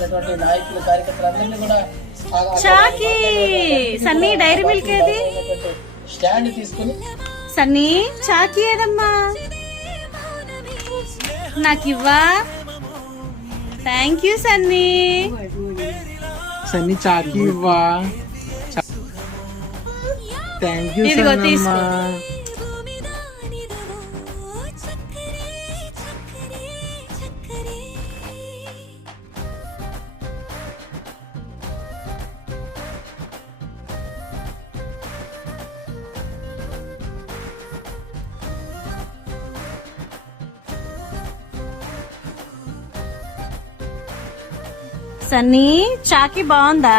వచ్చినటువంటి నాయకులు కార్యకర్తలందరినీ కూడా చాకి సన్నీ డైరీ మిల్క్ ఏది స్టాండ్ తీసుకుని సన్నీ చాకి ఏదమ్మా నాకివ్వా థ్యాంక్ యూ సన్నీ సన్నీ చాకి ఇవ్వా థ్యాంక్ యూ ఇదిగో తీసుకో సన్నీ చాకి బాగుందా